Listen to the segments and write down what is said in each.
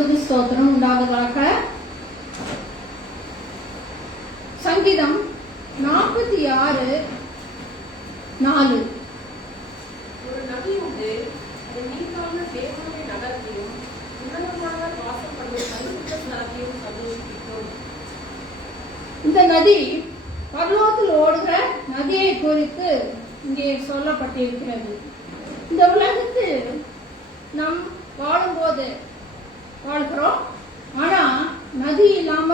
நாமத்துக்கு ஸ்தோத்திரம் உண்டாவதாக. சங்கீதம் 46:4. ஒரு நதி உண்டு, அது நீங்காத தேவனுடைய நகரத்தையும் உன்னதமான வாசப்படுகிற பரிசுத்த ஸ்தலத்தையும் சந்தோஷிக்கும். இந்த நதி பரலோகத்தில் ஓடுகிற நதியை குறித்து இங்கே சொல்லப்பட்டிருக்கிறது. இந்த உலகத்தில் நாம் வாழும்போது வாழ்கிறோம், ஆனா நதி இல்லாம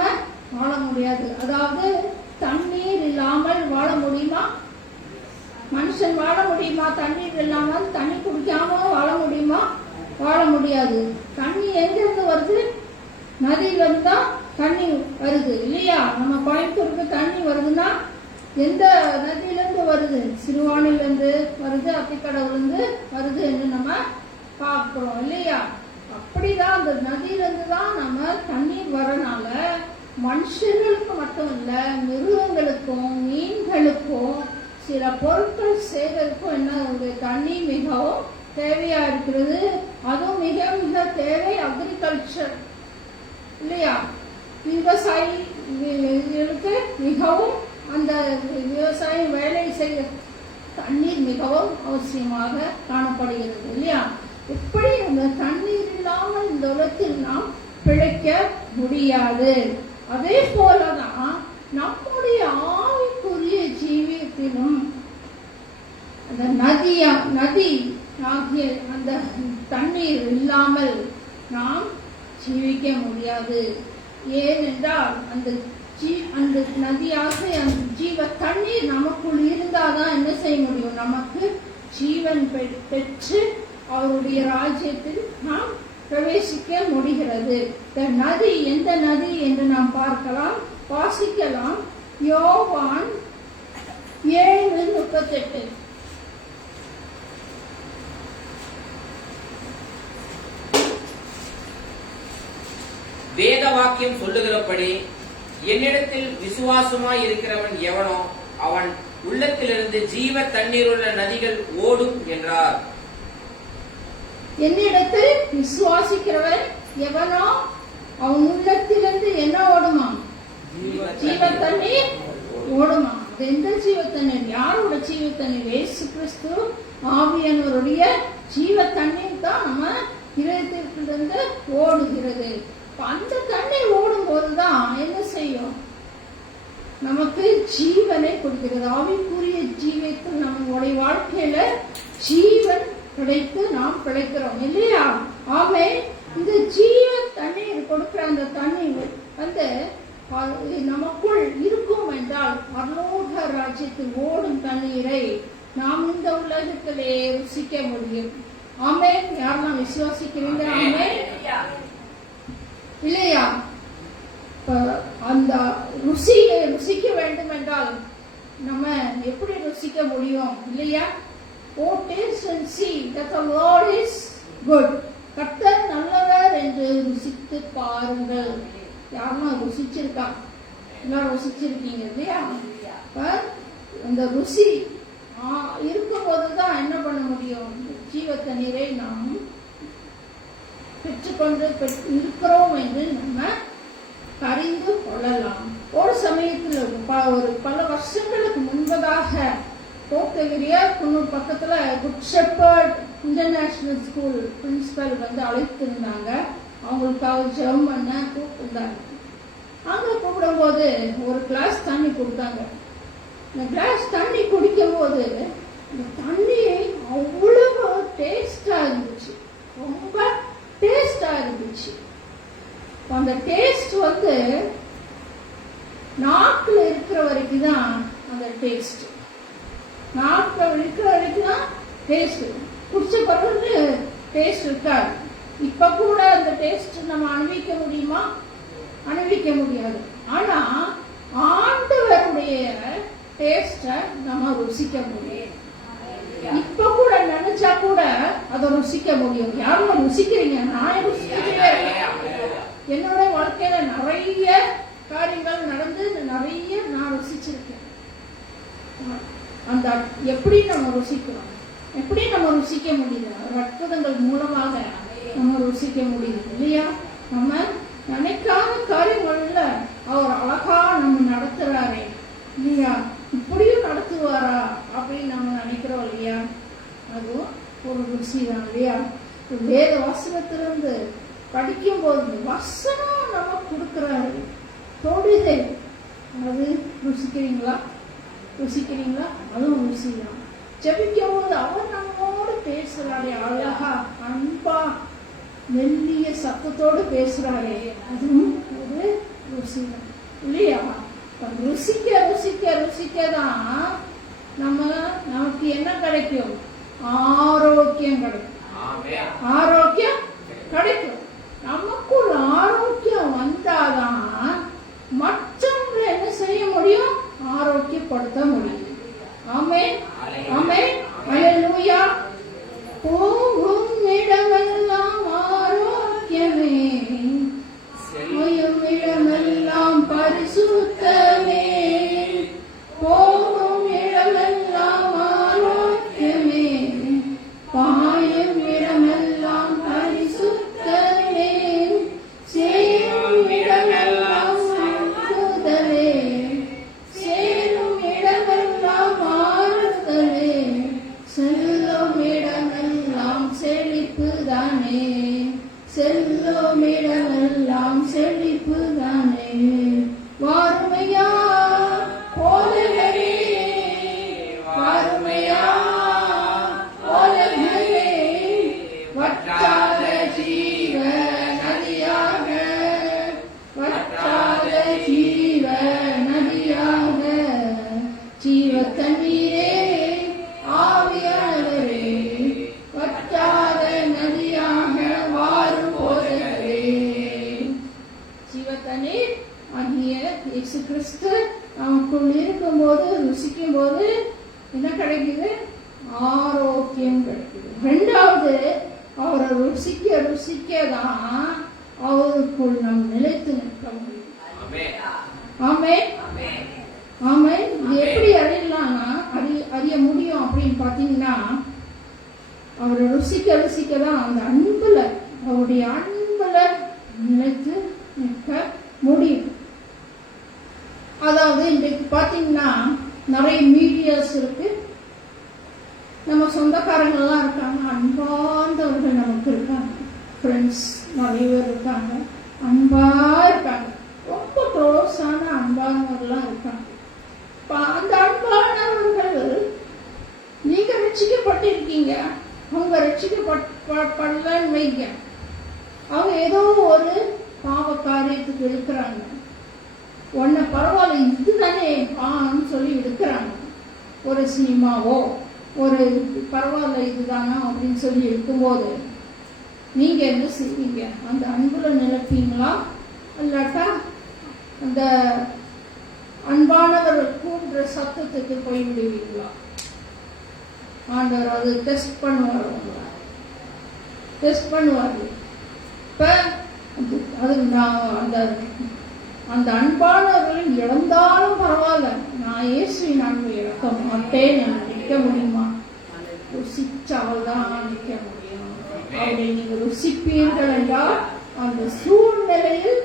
வாழ முடியாது. அதாவது தண்ணீர் இல்லாமல் வாழ முடியுமா? மனுஷன் வாழ முடியுமா? தண்ணீர் இல்லாமல் தண்ணி குடிக்காம வாழ முடியுமா? வாழ முடியாது. தண்ணி எங்கிருந்து வருது? நதியிலிருந்து தான் தண்ணி வருது இல்லையா? நம்ம கோயம்புத்தூருக்கு தண்ணி வருதுன்னா எந்த நதியிலிருந்து வருது? சிறுவானிலிருந்து வருது, அத்திக்கடவுலிருந்து வருது என்று நம்ம பார்க்கிறோம் இல்லையா? அப்படிதான் அந்த நதியிலிருந்து தான் நம்ம தண்ணீர் வரனால மனுஷர்களுக்கு மட்டும் இல்ல, மிருகங்களுக்கும் மீன்களுக்கும் சில பொருட்கள் சேகரிக்கும் என்ன தண்ணி மிகவும் தேவையா இருக்கிறது. அதுவும் மிக மிக தேவை அக்ரிகல்ச்சர் இல்லையா? விவசாயிகளுக்கு மிகவும் அந்த விவசாய வேலை செய்ய தண்ணீர் மிகவும் அவசியமாக காணப்படுகிறது இல்லையா? எப்படி அந்த தண்ணீர் இல்லாமல் இந்த உலகத்தில் நாம் பிழைக்க முடியாது. அதே போலதான் நம்முடைய ஆவிக்குரிய ஜீவியத்திலும் அந்த நதி ஆகிய அந்த தண்ணீர் இல்லாமல் நாம் ஜீவிக்க முடியாது. ஏனென்றால் அந்த நதியாக அந்த ஜீவ தண்ணீர் நமக்குள் இருந்தாதான் என்ன செய்ய முடியும்? நமக்கு ஜீவன் பெற்று அவருடைய ராஜ்யத்தில் நாம் பிரவேசிக்க முடிகிறது. இந்த நதி எந்த நதி என்று நாம் பார்க்கலாம், வாசிக்கலாம். யோவான் 7:38. வேத வாக்கியம் சொல்லுகிறபடி என்னிடத்தில் விசுவாசமாய் இருக்கிறவன் எவனோ அவன் உள்ளத்திலிருந்து ஜீவ தண்ணீருள்ள நதிகள் ஓடும் என்றார். என்னிடத்தில் விசுவாசிக்கிறவன் எவனோ அவன் உள்ளத்திலிருந்து என்ன ஓடுமா? ஜீவ தண்ணீர் ஓடுமா? எந்த ஜீவ தண்ணீர்? யாரோட ஜீவ தண்ணீர்? இயேசு கிறிஸ்து ஆவியானவருடைய ஜீவ தண்ணீர் தான் நம்ம இதயத்திலிருந்து ஓடுகிறது. அந்த தண்ணீர் ஓடும் போதுதான் என்ன செய்யும்? நமக்கு ஜீவனை கொடுக்கிறது. ஆவிக்குரிய ஜீவத்தில் நம்மளுடைய வாழ்க்கையில ஜீவன் கிடைத்து நாம் பிழைக்கிறோம் இல்லையா? ஆமே. இந்த ஜீவ தண்ணீர் கொடுக்கிற அந்த தண்ணீர் வந்து நமக்குள் இருக்கும் என்றால் பரலோக ராஜ்யத்தில் ஓடும் தண்ணீரை நாம் இந்த உலகத்திலே ருசிக்க முடியும். ஆமே. யாரெல்லாம் விசுவாசிக்கிறீங்க? ஆமே இல்லையா? அந்த ருசியை ருசிக்க வேண்டும் என்றால் நம்ம எப்படி ருசிக்க முடியும் இல்லையா? Oh, taste and see that the Lord is good. கர்த்தர் நல்லவர் என்று ருசித்து பாருங்கள். யாரும் ருசிச்சிருக்கா? எல்லாரும் ருசிச்சிருக்கீங்க இல்லையா? அந்த ருசி இருக்கும் போதுதான் என்ன பண்ண முடியும்? ஜீவ தண்ணீரை நாம் பெற்றுக்கொண்டு இருக்கிறோம் என்று நம்ம அறிந்து கொள்ளலாம். ஒரு சமயத்தில் ஒரு பல வருஷங்களுக்கு முன்பதாக கோத்தகிரியா குன்னூர் பக்கத்துல good shepherd international school principal வந்து அழைத்திருந்தாங்க. அவங்களுக்காக ஜெபம் பண்ண கூப்பிட்டுருந்தாங்க. அங்க கூப்பிடும் போது ஒரு கிளாஸ் தண்ணி கொடுத்தாங்க. இந்த கிளாஸ் தண்ணி குடிக்கும் போது இந்த தண்ணி அவ்வளவு டேஸ்டா இருந்துச்சு, ரொம்ப டேஸ்டா இருந்துச்சு. அந்த டேஸ்ட் வந்து நாக்குல இருக்கிற வரைக்கும் தான் அந்த டேஸ்ட். நாக்குல இருக்கிற வரைக்கும் தான் டேஸ்ட். குடிச்ச பிறகு டேஸ்ட் இருக்காது. இப்ப கூட அந்த டேஸ்ட் நம்ம அனுபவிக்க முடியுமா? அனுபவிக்க முடியாது. ஆனா ஆண்டவருடைய டேஸ்ட நம்ம ருசிக்க முடியும். இப்ப கூட நினைச்சா கூட அதை ருசிக்க முடியும். யாரும் ருசிக்கிறீங்க? நான் ருசிக்கிறேன். என்னோட வாழ்க்கையில நிறைய காரியங்கள் நடந்து நிறைய நான் ருசிச்சிருக்கேன். அந்த எப்படி நம்ம ருசிக்கிறோம்? எப்படி நம்ம ருசிக்க முடியுது? அற்புதங்கள் மூலமாக நம்ம ருசிக்க முடியுது இல்லையா? நம்ம ஒரு ருசி தான் இல்லையா? வேத வசனத்திலிருந்து படிக்கும் போது வசனம் நமக்கு கொடுக்கிறாரு தொடுகை, அது ருசிக்கிறீங்களா? அதுவும் ருசி தான். ஜெபிக்கும் போது அவர் நம்மோடு பேசுறாரே, அழகா அன்பா மெல்லிய சத்தத்தோடு பேசுறாரே, அதுவும் ஒரு ருசி தான் இல்லையா? ருசிக்கதான் நமக்கு என்ன கிடைக்கும்? ஆரோக்கியம் கிடைக்கும். நமக்குள் ஆரோக்கியம் வந்தாதான் மற்றவங்களை என்ன செய்ய முடியும்? ஆரோக்கியப்படுத்த முடியும். ஆமென், ஆமென், அல்லேலூயா. போகும் இடமெல்லாம் ஆரோக்கியமே, செய்யும் இடமெல்லாம் பரிசுத்தமே. போகும் இடமெல்லாம் ஆரோக்கியமே, பாயும் இடமெல்லாம் பரிசுத்தமே. சேரும் இடமெல்லாம் ஆறுதலே, சேரும் இடமெல்லாம் ஆறுதலே. செல்லும் இடமெல்லாம் செழிப்பு தானே, செல்லும் இடமெல்லாம் செழிப்பு தானே. வாருமையா போலகளே, வாருமையா போலகளே, வற்றாத ஜீவ நதியாக, வற்றாத ஜீவ நதியாக. ஜீவ தண்ணீரே ஆவியானவரே, வற்றாத நதியாக வாரும் போதகரே. ஜீவ தண்ணீர் ஆகிய இயேசு கிறிஸ்து நமக்குள் இருக்கும்போது, ருசிக்கும் போது என்ன கிடைக்குது? ஆரோக்கியம் கிடைக்குது. ரெண்டாவது, அவரை ருசிக்கதான் அவருக்குள் நம் நிலைத்து நிற்க முடியும். ஆமென், ஆமென். இது எப்படி அறியலாம்னா, அறிய முடியும் அப்படின்னு பாத்தீங்கன்னா, அவரை ருசிக்கதான் அந்த அன்புல, அவருடைய அன்புல நிலைத்து நிற்க முடியும். அதாவது இன்றைக்கு பாத்தீங்கன்னா நிறைய மீடியாஸ் இருக்கு, நம்ம சொந்தக்காரங்கள்லாம் இருக்காங்க, அன்பார்ந்தவர்கள் நமக்கு இருக்காங்க, ஃப்ரெண்ட்ஸ் நிறைய பேர் இருக்காங்க, அன்பா இருக்காங்க, ரொம்ப க்ளோஸான அன்பானவர்கள்லாம் இருக்காங்க. அந்த அன்பானவர்கள் நீங்க ரட்சிக்கப்பட்டிருக்கீங்க, அவங்க ரட்சிக்கப்படலன்னு வைங்க, அவங்க ஏதோ ஒரு பாவ காரியத்துக்கு எடுக்கிறாங்க, உன்னை பரவாயில்ல இதுதானே ஆன்னு சொல்லி எடுக்கிறாங்க. ஒரு சினிமாவோ ஒரு பரவாயில்ல இதுதானா அப்படின்னு சொல்லி எடுக்கும்போது நீங்க என்ன செய்வீங்க? அந்த அன்புல நினைப்பீங்களா, இல்லாட்டா அந்த அன்பானவர் கூடுற சத்தத்துக்கு போய் விடுவீங்களா? ஆண்டவர் அது டெஸ்ட் பண்ணுவார். இப்ப அது அந்த அன்பானவர்கள் இழந்தாலும் பரவாயில்ல, நான் இயேசுவின் அன்பு இழக்க மாட்டேன், நிற்க முடியுமா? ருசிச்சால்தான் நிற்க முடியும். அப்படி நீங்க ருசிப்பீர்கள் என்றால் அந்த சூழ்நிலையில்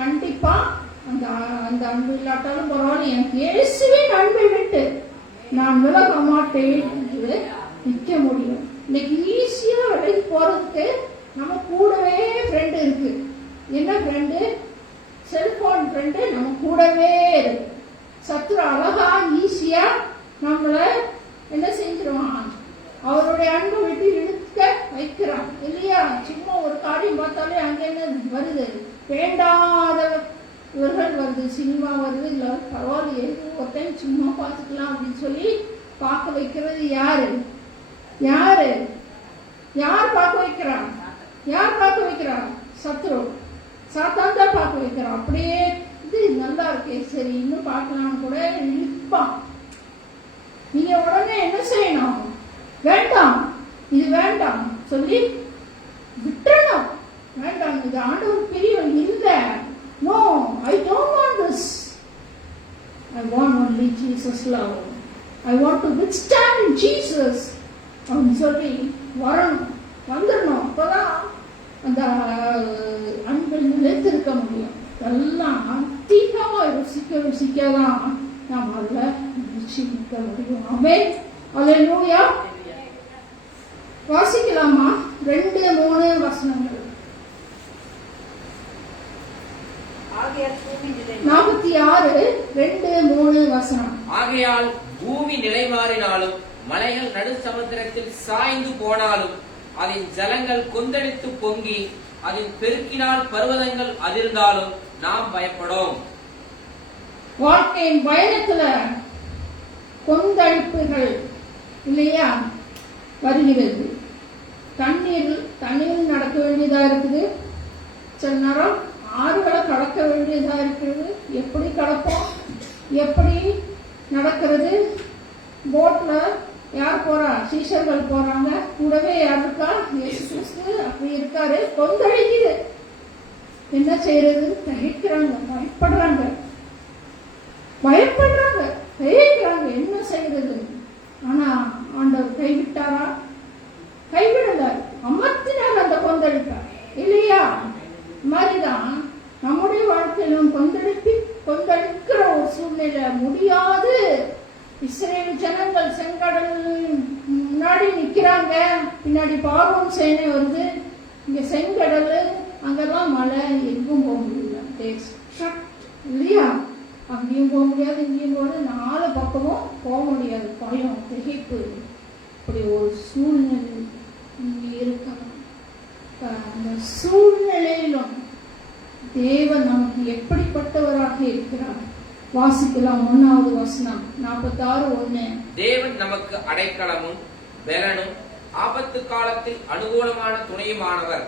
கண்டிப்பா அந்த அன்பு இல்லாட்டாலும் பரவாயில்ல, எனக்கு இயேசுவின் அன்பை விட்டு நான் விலக மாட்டேன் என்று நிற்க முடியும். இன்னைக்கு ஈஸியா விலகி போறதுக்கு நம்ம கூடவே ஃப்ரெண்டு இருக்கு. என்ன ஃப்ரெண்டு? செல்போன் ஃப்ரெண்டு நம்ம கூடவே இருக்கு. சத்துரு அழகா ஈஸியா நம்மள என்ன செஞ்சிருவான்? அவருடைய அன்பை விட்டு இழுக்க வைக்கிறான் இல்லையா? சும்மா ஒரு காரியம் பார்த்தாலே அங்க என்ன வருது? வேண்டாதவர்கள் வருது, சினிமா வருது, இல்ல பரவாயில்ல ஒரு டைம் சும்மா பார்த்துக்கலாம் அப்படின்னு சொல்லி பார்க்க வைக்கிறது யாரு? யார் பார்க்க வைக்கிறான்? சத்ரு, சாத்தான் தான் பார்க்க வைக்கிறான். அப்படியே இது நல்லா இருக்கே, சரி இன்னும் பார்க்கலாம்னு கூட இழுப்பான். நீங்க உடனே என்ன செய்யணும்? வேண்டாம், இது வேண்டாம் சொல்லி விட்டுறணும். வேண்டாம், இது ஆண்டவர் பிரியம் இல்லை. No, I don't want this. I want only Jesus love. I want to withstand in Jesus. அப்படின்னு சொல்லி வந்துடணும். அப்பதான் அந்த அன்பில் நிலைத்திருக்க முடியும். எல்லாம் அதிகமா ருசிக்கதான் நாம் அதில் நிச்சயிக்க முடியும். ஆமென், அல்லேலூயா. வாசிக்கலாமா? 2-3 வசனங்கள். 46:2-3 வசனம். ஆகையால் பூமி நிலைமாறினாலும் மலைகள் நடு சமுத்திரத்தில் சாய்ந்து போனாலும் அதன் ஜலங்கள் கொந்தளித்து பொங்கி அதன் பெருக்கினால் பர்வதங்கள் அதிர்ந்தாலும் நாம் பயப்படும். வாழ்க்கையின் பயணத்துல கொந்தளிப்புகள் இல்லையா வருகிறது. தண்ணீர் நடக்க வேண்டியதா இருக்குது. சில நேரம் ஆறுகளை கடக்க வேண்டியதா இருக்கிறது. எப்படி கடப்போம்? எப்படி நடக்கிறது? போட்ல யார் போறா? சீஷர்கள் போறாங்க. கூடவே யார் இருக்கா? இயேசு கிறிஸ்து அப்படி இருக்காரு. கொந்தளிக்குது. என்ன செய்யறது? தகைக்கிறாங்க, பயப்படுறாங்க, தகைக்கிறாங்க. என்ன செய்யறது? ஆனா ஆண்டவர் கைவிட்டாரா? கைவிடல, அமர்த்தினார் அந்த கொந்தளிப்பார் இல்லையா? மாதிரிதான் நம்முடைய வாழ்க்கையிலும் கொந்தளிக்கிற ஒரு சூழ்நிலை முடியாது. இஸ்ரேல் ஜனங்கள் செங்கடல் முன்னாடி நிக்கிறாங்க, பின்னாடி பார்வோன் சேனை வருது. இங்க செங்கடல், அங்கெல்லாம் மழை, எங்கும் போக முடியல இல்லையா? அங்கேயும் போக முடியாது, இங்கேயும் போக 4 பக்கமும் போக முடியாது. பயம், திகைப்பு, இப்படி ஒரு சூழ்நிலை இங்க இருக்கணும். அந்த சூழ்நிலையிலும் தேவன் நமக்கு எப்படிப்பட்டவராக இருக்கிறார்? வாசிக்கலாம். 1வது வசனம் 46:1. தேவன் நமக்கு அடைக்கலமும் பெலனும் ஆபத்து காலத்தில் அனுகூலமான துணையுமானவர்.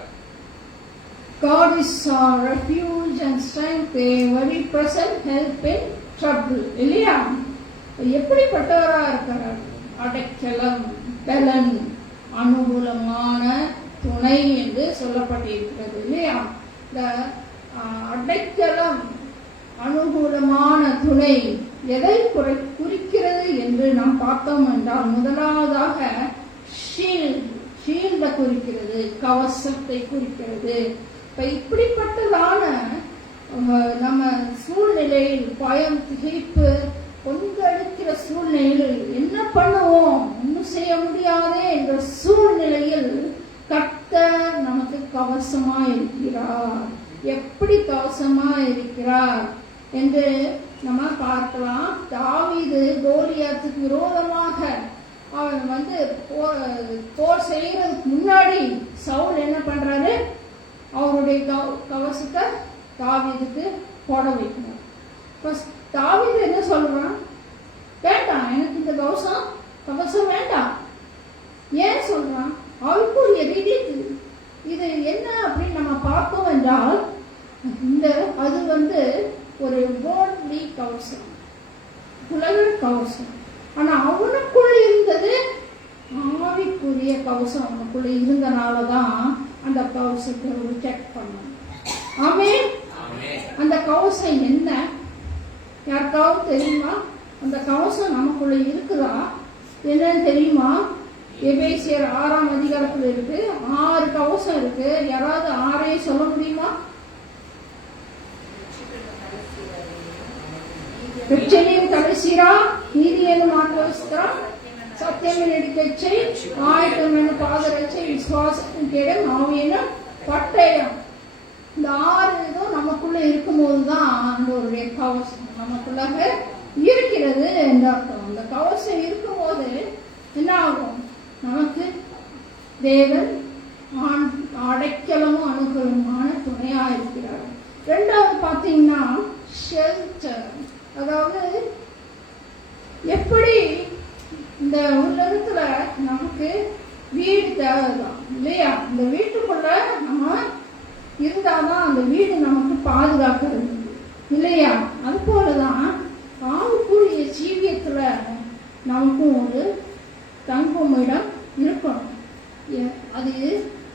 God is our refuge and strength, a very present help in trouble. இல்லையா? எப்படிப்பட்டவரா இருக்கிறார்? அடைக்கலம், பெலன், அனுகூலமான துணை என்று சொல்லப்பட்டிருக்கிறது இல்லையா? இந்த அடைக்கலம், அனுகூலமான துணை எதை குறிக்கிறது என்று நாம் பார்த்தோம் என்றால், முதலாவதாக ஷீல்ட குறிக்கிறது, கவசத்தை குறிக்கிறது. இப்ப இப்படிப்பட்டதான நம்ம சூழ்நிலையில் பயம், திகைப்பு, கொந்தளிக்கிற சூழ்நிலையில் என்ன பண்ணுவோம்? ஒன்றும் செய்ய முடியாதே என்ற சூழ்நிலையில் கர்த்தர் நமக்கு கவசமா இருக்கிறார். எப்படி கவசமா இருக்கிறார் என்று நம்ம பார்க்கலாம். தாவீது கோலியாத்துக்கு விரோதமாக அவன் போர் செய்யறதுக்கு முன்னாடி சவுல் என்ன பண்றாரு? அவருடைய கவசத்தை தாவீதுக்கு போட வைக்கிறார். தாவீது என்ன சொல்றான்? வேண்டாம், எனக்கு இந்த கவசம் வேண்டாம். ஏன் சொல்றான்? அவருக்குரிய ரீதி இது என்ன அப்படின்னு நம்ம பார்த்தோம் என்றால், அது ஒரு வேர்ல்ட்லி கவசம், உலக கவசம். ஆனா அவனுக்குள்ள இருந்தது ஆவிக்குரிய கவசம். அவனுக்குள்ள இருந்தனாலதான் அந்த கவசத்தை செக் பண்ணணும். ஆமென். அந்த கவசம் என்ன? யாருக்காவது தெரியுமா? அந்த கவசம் நமக்குள்ள இருக்குதா? என்னன்னு தெரியுமா? எபேசியர் 6ஆம் அதிகாரத்தில் இருக்கு. 6 கவசம் இருக்கு. யாராவது 6 சொல்ல முடியுமா? ரட்சணியின் தலைசீரா, நீதி என்னும் ஆத்மவஸ்திரம், சத்தியம் நடிக்கச்சை, ஆயத்தம் என்னும் பாதரட்சை, விசுவாசத்தின் கேடம், ஆவியனும் பட்டயம். இந்த 6 இதுவும் நமக்குள்ள இருக்கும் போதுதான் ஆண்டவருடைய கவசம் நமக்குள்ள இருக்கிறது என்று அர்த்தம். அந்த கவசம் இருக்கும் போது என்ன ஆகும்? நமக்கு தேவன் அடைக்கலமும் அனுகூலமான துணையா இருக்கிறார். 2வது பாத்தீங்கன்னா ஷெல்டர். அதாவது எப்படி இந்த உலகத்துல நமக்கு வீடு தேவைதான் இல்லையா? இந்த வீட்டுக்குள்ள நம்ம இருந்தாதான் அந்த வீடு நமக்கு பாதுகாக்கிறது இல்லையா? அது போலதான் ஆவுக்குரிய ஜீவியத்துல நமக்கும் ஒரு தங்கும் இடம் இருக்கணும். அது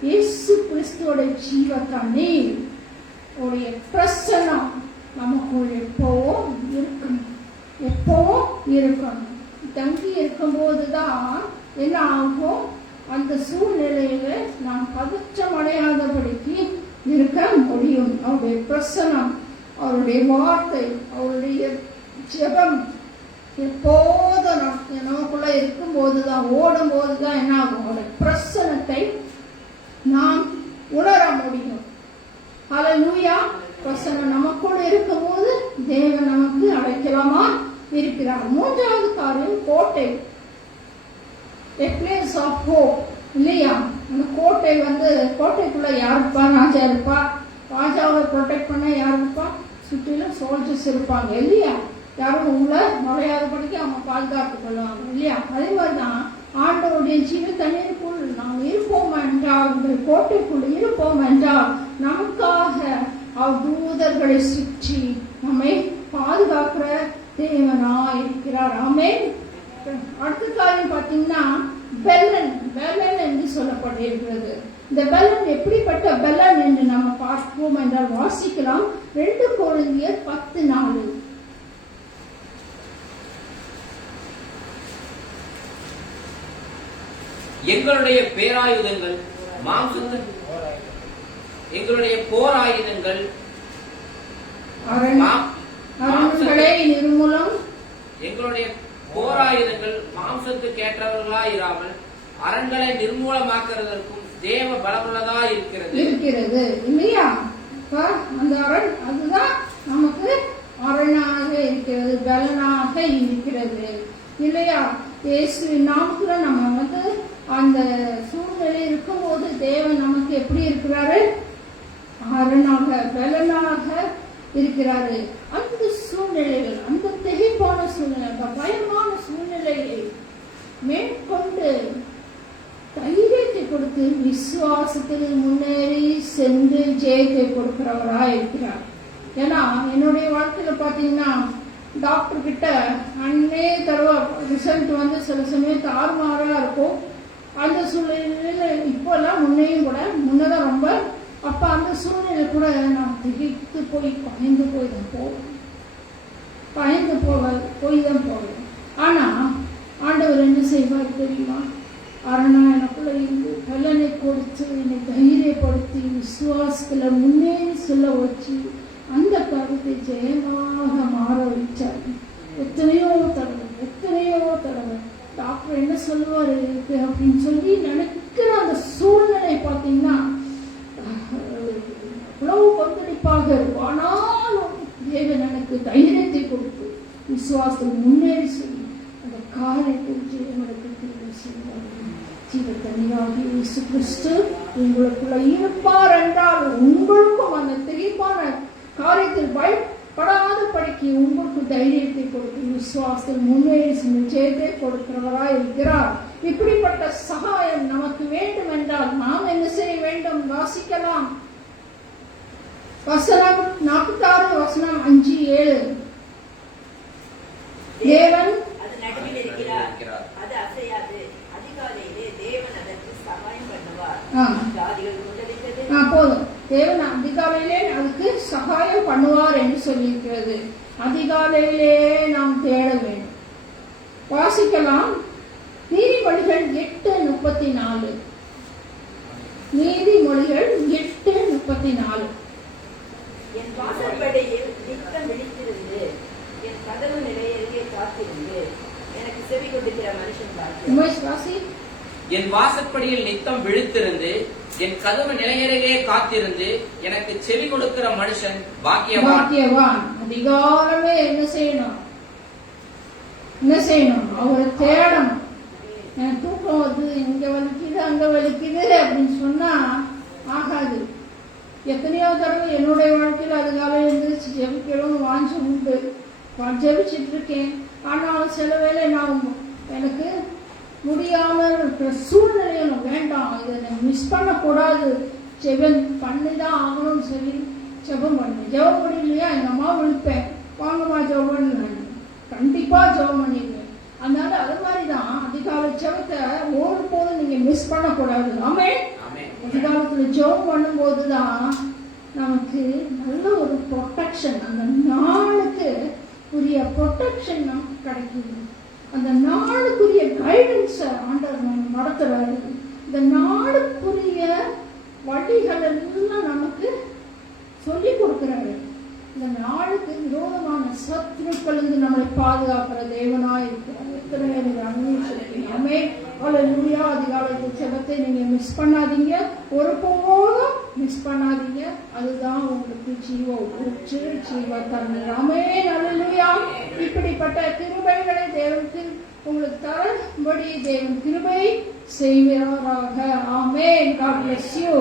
இயேசு கிறிஸ்துவோட ஜீவ தண்ணீர் உடைய பிரசனம் நமக்குள் எப்பவும் இருக்கணும். தங்கி இருக்கும் போதுதான் என்ன ஆகும்? அந்த சூழ்நிலையில நாம் பதற்றம் அடையாதபடிக்கு இருக்க முடியும். அவருடைய பிரசனம், அவருடைய வார்த்தை, அவருடைய ஜெபம் எப்போதும் நமக்குள்ள இருக்கும் போதுதான், ஓடும் போதுதான் என்ன ஆகும், அவருடைய பிரசன்னத்தை நாம் உணர முடியும். ஹல்லேலூயா. பிரசன்னம் நமக்குள்ள இருக்கும் போது தேவன் நமக்கு அடைக்கலமா இருக்கிறார். மூன்றாவது காரியம் கோட்டை, a place of hope இல்லையா? அந்த கோட்டை கோட்டைக்குள்ள யாருப்பா? ராஜா இருப்பா. ராஜாவை ப்ரொடெக்ட் பண்ண யார் இருப்பா? சுற்றிலும் சோல்ஜர்ஸ் இருப்பாங்க இல்லையா? யாரும் உள்ள நுழையாதபடிக்கு அவங்க பாதுகாத்துக் கொள்வாங்க இல்லையா? அதே மாதிரிதான் ஆண்டவருடைய ஜீவ தண்ணீருக்குள் நாம் இருப்போம் என்றால், கோட்டைக்குள் இருப்போம் என்றால் நமக்காக தூதர்களை சுற்றி நம்மை பாதுகாக்கிற தேவனா இருக்கிறார். ஆமென். அடுத்த காரியம் பாத்தீங்கன்னா பெலன் என்று சொல்லப்பட்டிருக்கிறது. இந்த பெலன் எப்படிப்பட்ட பெலன் என்று நம்ம பார்ப்போம் என்றால் வாசிக்கலாம். 2 கொரிந்தியர் 10:4. எங்களுடைய பேராயுதங்கள் எங்களுடைய போராயுதங்கள் அரண்களை நிர்மூலம், எங்களுடைய போராயுதங்கள் மாம்சத்துக்கு ஏற்றவர்களாய் இராமல் அரண்களை நிர்மூலமாக்குறதற்கும் தேவ பலமுள்ளதா இருக்கிறது இல்லையா? அந்த அரண் அதுதான் நமக்கு அரணாக இருக்கிறது, பலனாக இருக்கிறது இல்லையா? இயேசுவின் நாமத்துல நம்ம அந்த சூழ்நிலை இருக்கும் போது தேவன் நமக்கு எப்படி இருக்கிறாரு? அரணாக, பலனாக இருக்கிறாரு. அந்த சூழ்நிலைகள், அந்த திகைப்பான சூழ்நிலை, அந்த பயமான சூழ்நிலையை மேற்கொண்டு தைரியத்தை கொடுத்து விசுவாசத்தில் முன்னேறி சென்று ஜெயத்தை கொடுக்கிறவராய் இருக்கிறார். ஏன்னா என்னுடைய வாழ்க்கையில பாத்தீங்கன்னா டாக்டர் கிட்ட அன்னே தடவை ரிசல்ட் சில சமயம் தாறுமாறா இருக்கும். அந்த சூழ்நிலையில இப்பெல்லாம் முன்னதான் ரொம்ப அப்ப அந்த சூழ்நிலை கூட நான் திகைத்து போய் பயந்து போய் தான் போவேன். ஆனா ஆண்டவர் என்ன செய்வார் தெரியுமா? அரணா எனக்குள்ள இருந்து பலனை கொடுத்து என்னை தைரியப்படுத்தி விசுவாசத்துல முன்னேறி சொல்ல வச்சு அந்த கருத்தை ஜெயமாக மாற வைச்சார். எத்தனையோ தடவை டாக்டர் என்ன சொல்லுவாரு அப்படின்னு சொல்லி நினைக்கிற அந்த சூழ்நிலை பார்த்தீங்கன்னா உணவு பங்களிப்பாக இருக்கும். ஆனாலும் தேவன் எனக்கு தைரியத்தை கொடுத்து விசுவாசம் முன்னேறி சொல்லி அந்த காரியத்தை ஜெயமனுக்கு தீர்வு செய்வார். ஜீவ தண்ணீராகிய இயேசு கிறிஸ்து உங்களுக்குள்ள இருப்பார் என்றால் உங்களுக்கும் அந்த திகைப்பான காரியத்தில் பயப்படாத படிக்க உங்களுக்கு தைரியத்தை கொடுத்து விசுவாசத்தில் முன்னேறி ஜெயத்தை கொடுக்கிறவராய் இருக்கிறார். இப்படிப்பட்ட சகாயம் நமக்கு வேண்டும் என்றால் நாம் என்ன செய்ய வேண்டும்? வாசிக்கலாம். வசனம் 46, வசனம் 5, 7. தேவன் அது நடுவில் இருக்கிறார், அது அசையாது. அதிகாலையிலே தேவன் அதற்கு சகாயம் பண்ணுவார். ஜாதிகள் கொந்தளித்தது. போதும். தேவன் அதிகாலையிலே அதுக்கு சகாயம் பண்ணுவார் என்று சொல்லியிருக்கிறது. அதிகாலையிலே நாம் தேட வேண்டும். வாசிக்கலாம். நீதிமொழிகள் 8:34. நீதிமொழிகள் 8:34. என் வாசற்படியில் நித்தம் விழித்திருந்து என் கதவு நிலையருகே காத்திருந்து எனக்கு செவி கொடுக்கிற மனுஷன் பாக்கியவான். என் வாசற்படியில் நித்தம் விழித்திருந்து என் கதவு நிலையருகே காத்திருந்து எனக்கு செவி கொடுக்கிற மனுஷன் பாக்கியவான். அதிகாலமே என்ன செய்யணும்? அவரை தேடணும். எனக்கு தூக்கம் வருது, இங்க வலிக்குது அங்க வலிக்குது அப்படின்னு சொன்னா ஆகாது. எத்தனையோ தடவை என்னுடைய வாழ்க்கையில் அதுக்காக எழுந்திரிச்சு ஜெபிக்கணும் வாஞ்சி உண்டு, ஜெபிச்சுட்டு இருக்கேன். ஆனாலும் சில வேளை நான் எனக்கு முடியாமல் இருக்கிற சூழ்நிலையும் வேண்டாம், இதை மிஸ் பண்ணக்கூடாது, ஜெபம் பண்ணிதான் ஆகணும்னு சொல்லி ஜெபம் பண்ணலையா எங்க அம்மா விழுப்பேன், வாங்கம்மா ஜெபம் பண்ணு, கண்டிப்பா ஜெபம் பண்ணிடுவேன். அதனால அது மாதிரிதான் அதிகாலை ஜெபத்தை ஒரு போதும் நீங்க மிஸ் பண்ணக்கூடாது. ஆமென். அதிகாலத்துல ஜெபம் பண்ணும் போதுதான் நமக்கு நல்ல ஒரு ப்ரொடெக்ஷன், அந்த நாளுக்கு உரிய ப்ரொடெக்ஷன் நமக்கு கிடைக்குது. அந்த நாளுக்குரிய கைடன்ஸ் ஆண்டவர் நம்ம நடத்துறாரு. இந்த நாளுக்குரிய வழிகள் எல்லாம் நமக்கு சொல்லி கொடுக்கிறாரு. இந்த நாளுக்கு விரோதமான சத்துருக்கள் நம்மளை பாதுகாக்கிற தேவனாய் இருக்கிறார். எத்தனை அமே அல்லேலூயா. அதிகாலத்து ஜெபத்தை நீங்க மிஸ் பண்ணாதீங்க, ஒருபோதும் மிஸ் பண்ணாதீங்க. அதுதான் உங்களுக்கு ஜீவ தண்ணீர். ஆமென் அல்லேலூயா. இப்படிப்பட்ட கிருபைகளை தேவனுக்கு உங்களுக்கு தரும்படி தேவன் கிருபை செய்வாராக. ஆமென். God bless you.